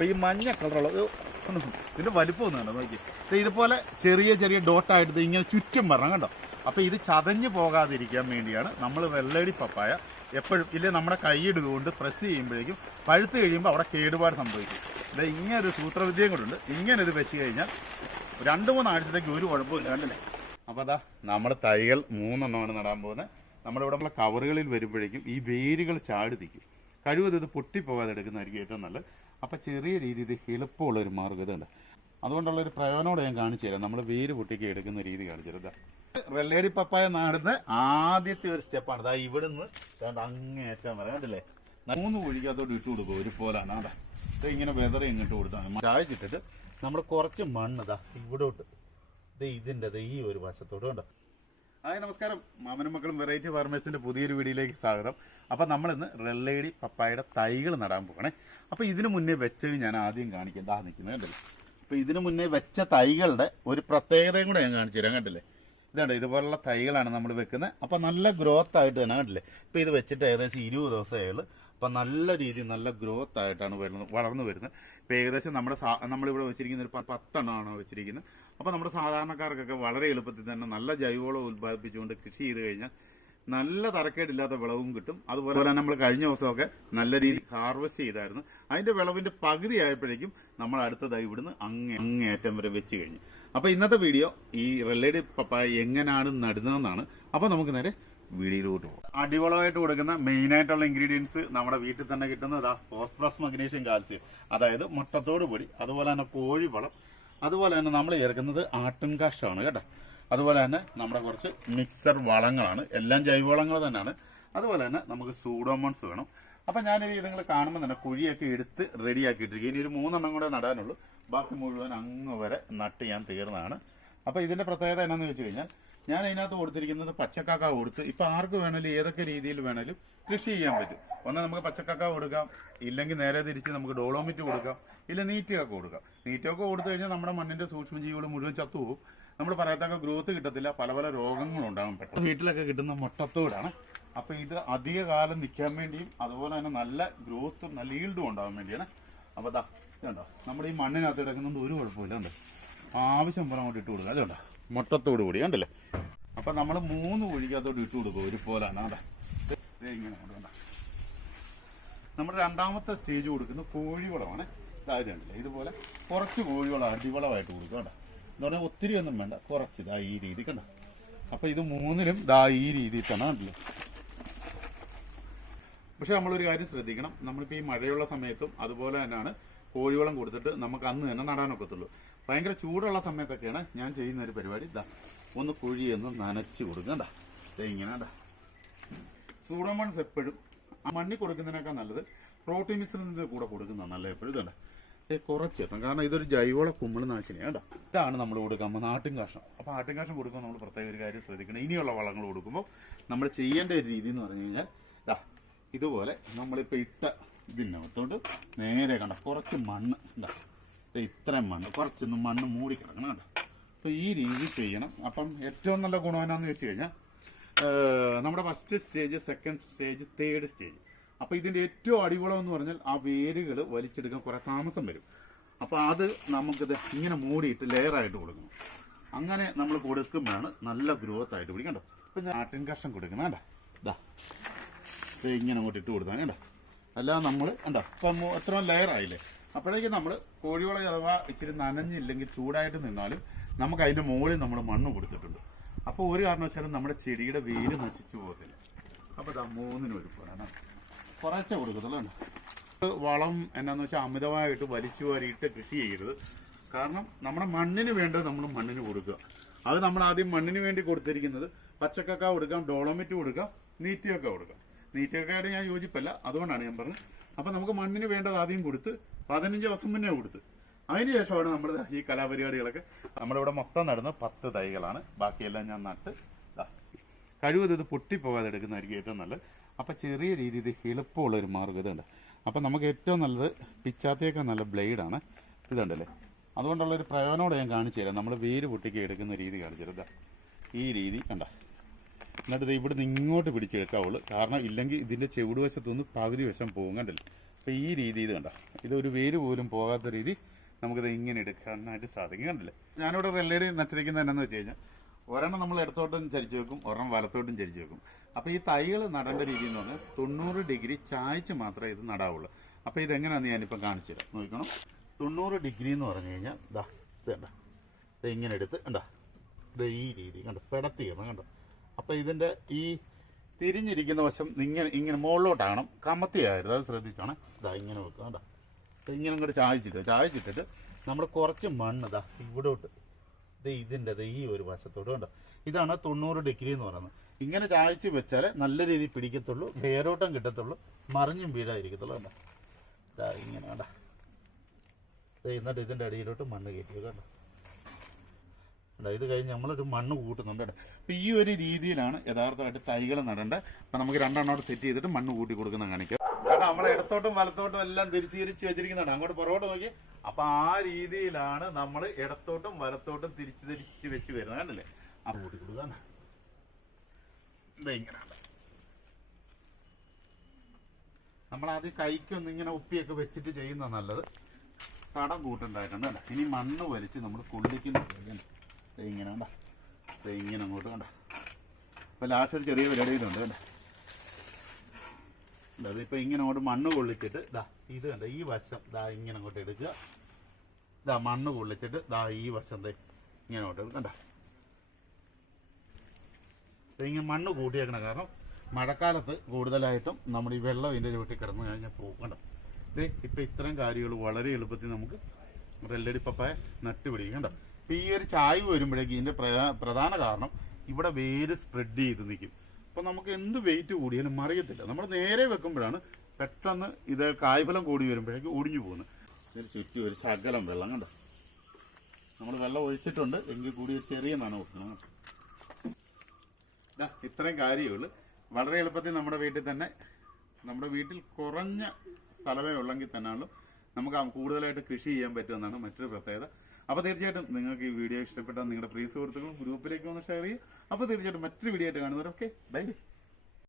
അപ്പോൾ ഈ മഞ്ഞ കളറുള്ള ഇതിന്റെ വലിപ്പം ഒന്ന് കണ്ടോ? നോക്കി. ഇതുപോലെ ചെറിയ ചെറിയ ഡോട്ടായിട്ട് ഇങ്ങനെ ചുറ്റും വരണം കണ്ടോ? അപ്പോൾ ഇത് ചതഞ്ഞു പോകാതിരിക്കാൻ വേണ്ടിയാണ് നമ്മൾ വെള്ളടി പപ്പായ എപ്പോഴും ഇല്ലേ നമ്മുടെ കൈയിടുകൊണ്ട് പ്രസ് ചെയ്യുമ്പോഴേക്കും പഴുത്ത് കഴിയുമ്പോൾ അവിടെ കേടുപാട് സംഭവിക്കും. ഇത് ഇങ്ങനെ ഒരു സൂത്രവിദ്യയും കൂടെ ഉണ്ട്. ഇങ്ങനെ ഇത് വെച്ച് കഴിഞ്ഞാൽ രണ്ട് മൂന്ന് ആഴ്ചത്തേക്ക് ഒരു കുഴപ്പമില്ല കണ്ടല്ലേ അപ്പോൾ അതാ നമ്മുടെ തൈകൾ മൂന്നെണ്ണമാണ് നടാൻ പോകുന്നത്. നമ്മളിവിടെ നമ്മളെ കവറുകളിൽ വരുമ്പോഴേക്കും ഈ വേരുകൾ ചാടി നിൽക്കും. കഴിവത് ഇത് പൊട്ടിപ്പോകാതെ എടുക്കുന്നതായിരിക്കും ഏറ്റവും നല്ലത്. അപ്പം ചെറിയ രീതിയിൽ എളുപ്പമുള്ള ഒരു മാർഗം ഇതുണ്ട്. അതുകൊണ്ടുള്ള ഒരു പ്രയോജനോടെ ഞാൻ കാണിച്ചു തരാം. നമ്മൾ വേര് പൊട്ടിക്ക് എടുക്കുന്ന രീതി കാണിച്ചു തരാം. പപ്പായ നാടുന്ന ആദ്യത്തെ ഒരു സ്റ്റെപ്പാണ്. അതാ ഇവിടുന്ന് അങ്ങേറ്റം വരെ കണ്ടില്ലേ? മൂന്ന് കുഴിക്കകത്തോട്ട് ഇട്ട് കൊടുക്കും. ഒരു പോലാണ് അവിടെ ഇത് ഇങ്ങനെ വെതറി ഇങ്ങോട്ട് കൊടുത്താണ് ചായച്ചിട്ടിട്ട് നമ്മൾ കുറച്ച് മണ്ണ് ഇതാ ഇവിടോട്ട്. ഇത് ഇതിന്റെ ഈ ഒരു വശത്തോട്ട് കണ്ടോ? ഹായ് നമസ്കാരം. മാമനും മക്കളും വെറൈറ്റി ഫാർമേഴ്സിന്റെ പുതിയൊരു വീഡിയോയിലേക്ക് സ്വാഗതം. അപ്പം നമ്മളിന്ന് റെള്ളേടി പപ്പായയുടെ തൈകൾ നടാൻ പോകണേ അപ്പോൾ ഇതിനു മുന്നേ വെച്ചത് ഞാൻ ആദ്യം കാണിക്കാം. ദാ നിൽക്കുന്നത് കണ്ടില്ലേ? അപ്പോൾ ഇതിനു മുന്നേ വെച്ച തൈകളുടെ ഒരു പ്രത്യേകതയും കൂടെ ഞാൻ കാണിച്ചു തരാം. കണ്ടില്ലേ? ഇതുണ്ട് ഇതുപോലുള്ള തൈകളാണ് നമ്മൾ വെക്കുന്നത്. അപ്പം നല്ല ഗ്രോത്ത് ആയിട്ട് തന്നെ കണ്ടില്ലേ? ഇപ്പം ഇത് വെച്ചിട്ട് ഏകദേശം ഇരുപത് ദിവസമായുള്ളൂ അപ്പം നല്ല രീതിയിൽ നല്ല ഗ്രോത്ത് ആയിട്ടാണ് വരുന്നത് വളർന്നു വരുന്നത്. ഇപ്പം ഏകദേശം നമ്മുടെ നമ്മളിവിടെ വെച്ചിരിക്കുന്ന ഒരു പത്തെണ്ണമാണ് വെച്ചിരിക്കുന്നത്. അപ്പോൾ നമ്മുടെ സാധാരണക്കാർക്കൊക്കെ വളരെ എളുപ്പത്തിൽ തന്നെ നല്ല ജൈവവളം ഉത്പാദിപ്പിച്ചുകൊണ്ട് കൃഷി ചെയ്ത് കഴിഞ്ഞാൽ നല്ല തരക്കേടില്ലാത്ത വിളവും കിട്ടും. അതുപോലെ തന്നെ നമ്മൾ കഴിഞ്ഞ ദിവസമൊക്കെ നല്ല രീതിയിൽ ഹാർവെസ്റ്റ് ചെയ്തായിരുന്നു. അതിന്റെ വിളവിന്റെ പകുതി ആയപ്പോഴേക്കും നമ്മൾ അടുത്തതായി ഇവിടുന്ന് അങ്ങേ അങ്ങേയറ്റം വരെ വെച്ച് കഴിഞ്ഞു. അപ്പോൾ ഇന്നത്തെ വീഡിയോ ഈ റെല്ലഡി പപ്പായ എങ്ങനെയാണ് നടുന്നതെന്നാണ്. അപ്പോൾ നമുക്ക് നേരെ വീഡിയോയിലോട്ട് പോകാം. അടിവളമായിട്ട് കൊടുക്കുന്ന മെയിൻ ആയിട്ടുള്ള ഇൻഗ്രീഡിയൻസ് നമ്മുടെ വീട്ടിൽ തന്നെ കിട്ടുന്നത് ഫോസ്ഫറസ് മഗ്നീഷ്യം കാൽസ്യം അതായത് മുട്ടത്തോട് പൊടി അതുപോലെ തന്നെ കോഴിവളം അതുപോലെ തന്നെ നമ്മൾ ചേർക്കുന്നത് ആട്ടിൻകാഷ്ടമാണ് കേട്ടോ. അതുപോലെ തന്നെ നമ്മുടെ കുറച്ച് മിക്സർ വളങ്ങളാണ്. എല്ലാം ജൈവവളങ്ങൾ തന്നെയാണ്. അതുപോലെ തന്നെ നമുക്ക് സൂഡോമോൺസ് വേണം. അപ്പം ഞാനിത് നിങ്ങൾ കാണുമ്പോൾ തന്നെ കുഴിയൊക്കെ എടുത്ത് റെഡിയാക്കിയിട്ടിരിക്കും. ഇനി ഒരു മൂന്നെണ്ണം കൂടെ നടാനുള്ളൂ. ബാക്കി മുഴുവൻ അങ്ങ് വരെ നട്ട് ഞാൻ തീർന്നതാണ്. അപ്പോൾ ഇതിന്റെ പ്രത്യേകത എന്നാന്ന് വെച്ച് കഴിഞ്ഞാൽ ഞാൻ അതിനകത്ത് കൊടുത്തിരിക്കുന്നത് പച്ചക്കാക്ക കൊടുത്ത് ഇപ്പം ആർക്ക് വേണേലും ഏതൊക്കെ രീതിയിൽ വേണേലും കൃഷി ചെയ്യാൻ പറ്റും. ഒന്ന് നമുക്ക് പച്ചക്കാക്ക കൊടുക്കാം. ഇല്ലെങ്കിൽ നേരെ തിരിച്ച് നമുക്ക് ഡോളോമിറ്റ് കൊടുക്കാം. ഇല്ല നീറ്റൊക്കെ കൊടുക്കാം. നീറ്റൊക്കെ കൊടുത്തു കഴിഞ്ഞാൽ നമ്മുടെ മണ്ണിന്റെ സൂക്ഷ്മജീവികൾ മുഴുവൻ ചത്തുപോകും. നമ്മൾ പറയത്തക്ക ഗ്രോത്ത് കിട്ടത്തില്ല. പല പല രോഗങ്ങളും ഉണ്ടാകും പെട്ടെന്ന് വീട്ടിലൊക്കെ കിട്ടുന്ന മുട്ടത്തോടാണ്. അപ്പൊ ഇത് അധിക കാലം നിൽക്കാൻ വേണ്ടിയും അതുപോലെ തന്നെ നല്ല ഗ്രോത്തും നല്ല ഈൽഡും ഉണ്ടാകാൻ വേണ്ടിയാണ്. അപ്പൊ ദാ ഇതുണ്ടോ? നമ്മുടെ ഈ മണ്ണിനകത്ത് കിടക്കുന്നത് ഒരു കുഴപ്പമില്ല. ഉണ്ട് ആവശ്യം പോലെ അങ്ങോട്ട് ഇട്ട് കൊടുക്കുക അതുണ്ടോ മുട്ടത്തോട് കൂടി കണ്ടല്ലേ? അപ്പൊ നമ്മൾ മൂന്ന് കുഴിക്കകത്തോട് ഇട്ട് കൊടുക്കും ഒരു പോലാണ്. കണ്ടോ? ദേ ഇങ്ങനെ നമ്മുടെ രണ്ടാമത്തെ സ്റ്റേജ് കൊടുക്കുന്നത് കോഴിവളമാണ്. ഇതായത് കണ്ടില്ലേ? ഇതുപോലെ കുറച്ച് കോഴിവളം അടിവളമായിട്ട് കൊടുക്കുക കേട്ടോ എന്ന് പറഞ്ഞാൽ ഒത്തിരി ഒന്നും വേണ്ട കുറച്ച് ഇതാ ഈ രീതി കണ്ടോ? അപ്പൊ ഇത് മൂന്നിലും ദാ ഈ രീതിയിൽ തന്നെ കണ്ടില്ലേ? പക്ഷെ നമ്മളൊരു കാര്യം ശ്രദ്ധിക്കണം. നമ്മളിപ്പോൾ ഈ മഴയുള്ള സമയത്തും അതുപോലെ തന്നെയാണ് കോഴിവളം കൊടുത്തിട്ട് നമുക്ക് അന്ന് തന്നെ നടാനൊക്കത്തുള്ളൂ. ഭയങ്കര ചൂടുള്ള സമയത്തൊക്കെയാണ് ഞാൻ ചെയ്യുന്ന ഒരു പരിപാടി. ഇതാ ഒന്ന് കുഴിയൊന്ന് നനച്ച് കൊടുക്കണ്ട ഇങ്ങനെ കണ്ടാ സൂഡോമോൺസ് എപ്പോഴും മണ്ണി കൊടുക്കുന്നതിനേക്കാൾ നല്ലത് പ്രോട്ടീൻ മിശ്രിതത്തിന്റെ കൂടെ കൊടുക്കുന്നതാണ് നല്ല എപ്പോഴും ഇതുണ്ട് കുറച്ച് കേട്ടോ കാരണം ഇതൊരു ജൈവള കുമ്മൾ നാശിനിയാണ് കേട്ടോ ഇതാണ് നമ്മൾ കൊടുക്കാൻ പോകുന്നത് കാഷം അപ്പോൾ ആട്ടിൻ കാഷ്ടം കൊടുക്കുമ്പോൾ നമ്മൾ പ്രത്യേക ഒരു കാര്യം ശ്രദ്ധിക്കണം. ഇനിയുള്ള വളങ്ങൾ കൊടുക്കുമ്പോൾ നമ്മൾ ചെയ്യേണ്ട ഒരു രീതി എന്ന് പറഞ്ഞു കഴിഞ്ഞാൽ ദാ ഇതുപോലെ നമ്മളിപ്പോൾ ഇട്ട ഇതിനകത്തോട്ട് നേരെ കണ്ട കുറച്ച് മണ്ണ് ഉണ്ടാ ഇത്രയും മണ്ണ്. കുറച്ചൊന്നും മണ്ണ് മൂടി കിടക്കണം കേട്ടോ. അപ്പോൾ ഈ രീതി ചെയ്യണം. അപ്പം ഏറ്റവും നല്ല ഗുണം എന്നാന്ന് വെച്ച് കഴിഞ്ഞാൽ നമ്മുടെ first stage second stage third stage അപ്പോൾ ഇതിന്റെ ഏറ്റവും അടിവളം എന്ന് പറഞ്ഞാൽ ആ വേരുകൾ വലിച്ചെടുക്കാൻ കുറേ താമസം വരും. അപ്പോൾ അത് നമുക്കിത് ഇങ്ങനെ മൂടിയിട്ട് ലെയറായിട്ട് കൊടുക്കണം. അങ്ങനെ നമ്മൾ കൊടുക്കുമ്പോഴാണ് നല്ല ഗ്രോത്ത് ആയിട്ട് പിടിക്കണ്ടോ ഇപ്പം ഞാൻ ആട്ടിൻ കഷ്ണം കൊടുക്കണം കേട്ടോ ഇതാ ഇങ്ങനെ അങ്ങോട്ട് ഇട്ട് കൊടുത്താൽ കേട്ടോ അല്ലാതെ നമ്മൾ കണ്ടോ? ഇപ്പം എത്ര ലെയർ ആയില്ലേ? അപ്പോഴേക്കും നമ്മൾ കോഴിവളം അഥവാ ഇച്ചിരി നനഞ്ഞില്ലെങ്കിൽ ചൂടായിട്ട് നിന്നാലും നമുക്ക് അതിന്റെ മുകളിൽ നമ്മൾ മണ്ണ് കൊടുത്തിട്ടുണ്ട്. അപ്പോൾ ഒരു കാരണവശാലും നമ്മുടെ ചെടിയുടെ വേര് നശിച്ചു പോകത്തില്ല. അപ്പോൾ ഇതാ മൂന്നിന് ഒരു പോലാണ് കുറച്ചേ കൊടുക്കത്തുള്ളൂ വളം എന്നാന്ന് വെച്ചാൽ അമിതമായിട്ട് വലിച്ചു വാരിയിട്ട് കൃഷി ചെയ്യരുത്. കാരണം നമ്മുടെ മണ്ണിന് വേണ്ടത് നമ്മൾ മണ്ണിന് കൊടുക്കുക. അത് നമ്മൾ ആദ്യം മണ്ണിന് വേണ്ടി കൊടുത്തിരിക്കുന്നത് പച്ചക്കക്ക കൊടുക്കാം ഡോളോമിറ്റ് കൊടുക്കാം നീറ്റിയൊക്കെ കൊടുക്കാം. നീറ്റിയൊക്കെയായിട്ട് ഞാൻ യോജിപ്പല്ല അതുകൊണ്ടാണ് ഞാൻ പറഞ്ഞത്. അപ്പം നമുക്ക് മണ്ണിന് വേണ്ടത് ആദ്യം കൊടുത്ത് പതിനഞ്ച് ദിവസം മുന്നേ കൊടുത്ത്. അതിനുശേഷമാണ് നമ്മൾ ഈ കലാപരിപാടികളൊക്കെ നമ്മളിവിടെ മൊത്തം നടന്ന് പത്ത് തൈകളാണ്. ബാക്കിയെല്ലാം ഞാൻ നട്ട്. കഴിവത് ഇത് പൊട്ടിപ്പോകാതെ എടുക്കുന്നതായിരിക്കും ഏറ്റവും നല്ലത്. അപ്പം ചെറിയ രീതിയിൽ എളുപ്പമുള്ള ഒരു മാർഗം ഇതുണ്ട്. അപ്പം നമുക്ക് ഏറ്റവും നല്ലത് പിച്ചാത്തേക്കാൾ നല്ല ബ്ലേഡാണ്. ഇതുണ്ടല്ലേ? അതുകൊണ്ടുള്ള ഒരു പ്രയോജനോടെ ഞാൻ കാണിച്ചു തരാം. നമ്മൾ വേര് പൊട്ടിക്ക് എടുക്കുന്ന രീതി കാണിച്ചു തരാം. ഈ രീതി കണ്ട. എന്നിട്ട് ഇവിടുന്ന് ഇങ്ങോട്ട് പിടിച്ചെടുക്കാവുള്ളൂ കാരണം ഇല്ലെങ്കിൽ ഇതിന്റെ ചെവിടുവശത്തുനിന്ന് പകുതി വശം പോകും കണ്ടല്ലേ? അപ്പോൾ ഈ രീതി ഇത് കണ്ടോ? ഇതൊരു വേര് പോലും പോകാത്ത രീതി നമുക്കിത് ഇങ്ങനെ എടുക്കാനായിട്ട് സാധിക്കും. കണ്ടില്ലേ? ഞാനിവിടെ റെല്ലേഡി നട്ടിരിക്കുന്നത് എന്നാന്ന് വെച്ച് കഴിഞ്ഞാൽ ഒരെണ്ണം നമ്മൾ ഇടത്തോട്ടും ചരിച്ചു വെക്കും ഒരെണ്ണം വലത്തോട്ടും ചരിച്ചു വെക്കും. അപ്പോൾ ഈ തൈകൾ നടേണ്ട രീതി എന്ന് പറഞ്ഞാൽ തൊണ്ണൂറ് ഡിഗ്രി ചായച്ച് മാത്രമേ ഇത് നടാവുള്ളൂ. അപ്പോൾ ഇതെങ്ങനെയാണെന്ന് ഞാനിപ്പോൾ കാണിച്ചു തരാം. നോക്കണം തൊണ്ണൂറ് ഡിഗ്രി എന്ന് പറഞ്ഞു കഴിഞ്ഞാൽ ഇതാ ഇത് കണ്ടോ? ഇത് ഇങ്ങനെ എടുത്ത് കണ്ടോ? ഇത് ഈ രീതി കണ്ടോ? പെടത്തിയണം കണ്ടോ? അപ്പോൾ ഇതിന്റെ ഈ തിരിഞ്ഞിരിക്കുന്ന വശം ഇങ്ങനെ ഇങ്ങനെ മുകളിലോട്ടാകണം കമത്തിയായിരുന്നു അത് ശ്രദ്ധിച്ചോണേ. ഇതാ ഇങ്ങനെ വെക്കുക ഇത് ഇങ്ങനെ ഇങ്ങോട്ട് ചായച്ചിട്ട് ചായച്ചിട്ടിട്ട് നമ്മൾ കുറച്ച് മണ്ണ് ഇതാ ഇവിടോട്ട് ഇത് ഇതിന്റെ ഇത് ഈ ഒരു വശത്തോട്ട് കണ്ടോ? ഇതാണ് തൊണ്ണൂറ് ഡിഗ്രി എന്ന് പറയുന്നത്. ഇങ്ങനെ ചായച്ച് വെച്ചാൽ നല്ല രീതിയിൽ പിടിക്കത്തുള്ളൂ വേരോട്ടം കിട്ടത്തുള്ളൂ മറിഞ്ഞും വീഴാതിരിക്കത്തുള്ളൂ കണ്ടോ? ഇതാ ഇങ്ങനെ കണ്ടോ? എന്നിട്ട് ഇതിന്റെ അടിയിലോട്ട് മണ്ണ് കയറ്റി കണ്ടോ? ഇത് കഴിഞ്ഞ് നമ്മളൊരു മണ്ണ് കൂട്ടുന്നുണ്ട് കേട്ടോ. ഈ ഒരു രീതിയിലാണ് യഥാർത്ഥമായിട്ട് തൈകൾ നടേണ്ടത് അപ്പം നമുക്ക് രണ്ടെണ്ണോട് സെറ്റ് ചെയ്തിട്ട് മണ്ണ് കൂട്ടി കൊടുക്കുന്ന കാണിക്കാം. കാരണം നമ്മൾ ഇടത്തോട്ടും വലത്തോട്ടും എല്ലാം തിരിച്ച് തിരിച്ച് വെച്ചിരിക്കുന്നതാണ്. അങ്ങോട്ട് പുറകോട്ട് നോക്കി. അപ്പം ആ രീതിയിലാണ് നമ്മൾ ഇടത്തോട്ടും വലത്തോട്ടും തിരിച്ച് തിരിച്ച് വെച്ച് വരുന്നത് കണ്ടില്ലേ? ആ കൂട്ടി കൊടുക്കാൻ ഇങ്ങനെയാണ് നമ്മൾ ആദ്യം കൈക്കൊന്ന് ഇങ്ങനെ ഉപ്പിയൊക്കെ വെച്ചിട്ട് ചെയ്യുന്ന നല്ലത്. തടം കൂട്ടുണ്ടായിട്ടുണ്ട് ഇനി മണ്ണ് വലിച്ച് നമ്മൾ കൊള്ളിക്കുന്ന ഇങ്ങനെ കണ്ട. ഇങ്ങനെ അങ്ങോട്ട് കണ്ട. അപ്പോൾ ലാസ്റ്റ് ഒരു ചെറിയ പരിപാടി ഇതുണ്ട് കണ്ട. അതിപ്പോൾ ഇങ്ങനെ അങ്ങോട്ട് മണ്ണ് കൊള്ളിച്ചിട്ട് ദാ ഇത് കണ്ട ഈ വശം ദാ ഇങ്ങനെ അങ്ങോട്ട് എടുക്കുക. ദാ മണ്ണ് കൊള്ളിച്ചിട്ട് ദാ ഈ വശം ദേ ഇങ്ങനെ അങ്ങോട്ട് ദേ ഇങ്ങനെ മണ്ണ് കൂട്ടിയേക്കണം കാരണം മഴക്കാലത്ത് കൂടുതലായിട്ടും നമ്മൾ ഈ വെള്ളം ഇതിന്റെ ചുവട്ടിൽ കിടന്നു കഴിഞ്ഞാൽ പോകും കണ്ടോ. ഇത് ഇപ്പം ഇത്തരം കാര്യങ്ങൾ വളരെ എളുപ്പത്തിൽ നമുക്ക് റെല്ലടി പപ്പായ നട്ടുപിടിക്കും കണ്ടോ. ഇപ്പം ഈ ഒരു ചായ്വ് വരുമ്പോഴേക്കും ഇതിന്റെ പ്രധാന കാരണം ഇവിടെ വേര് സ്പ്രെഡ് ചെയ്ത് നിൽക്കും. അപ്പം നമുക്ക് എന്ത് വെയിറ്റ് കൂടിയാലും മറിയത്തില്ല. നമ്മൾ നേരെ വെക്കുമ്പോഴാണ് പെട്ടെന്ന് ഇത് കായ്ഫലം കൂടി വരുമ്പോഴേക്കും ഒടിഞ്ഞു പോകുന്നത്. ഇതിന് ചുറ്റും ഒരു ശകലം വെള്ളം കണ്ടോ? നമ്മൾ വെള്ളം ഒഴിച്ചിട്ടുണ്ട്. എങ്കിൽ കൂടി ഒരു ചെറിയ നനവ് കൊടുക്കണം ഇത്രയും കാര്യമുള്ളൂ വളരെ എളുപ്പത്തിൽ നമ്മുടെ വീട്ടിൽ തന്നെ നമ്മുടെ വീട്ടിൽ കുറഞ്ഞ സ്ഥലമേ ഉള്ളെങ്കിൽ തന്നെയാണല്ലോ നമുക്ക് കൂടുതലായിട്ട് കൃഷി ചെയ്യാൻ പറ്റുമെന്നാണ് മറ്റൊരു പ്രത്യേകത. അപ്പോൾ തീർച്ചയായിട്ടും നിങ്ങൾക്ക് ഈ വീഡിയോ ഇഷ്ടപ്പെട്ടാൽ നിങ്ങളുടെ പ്രിയ സുഹൃത്തുക്കളും ഗ്രൂപ്പിലേക്ക് ഒന്ന് ഷെയർ ചെയ്യും അപ്പോൾ തീർച്ചയായിട്ടും മറ്റൊരു വീഡിയോ ആയിട്ട് കാണുന്നവരൊക്കെ ബൈ ബൈ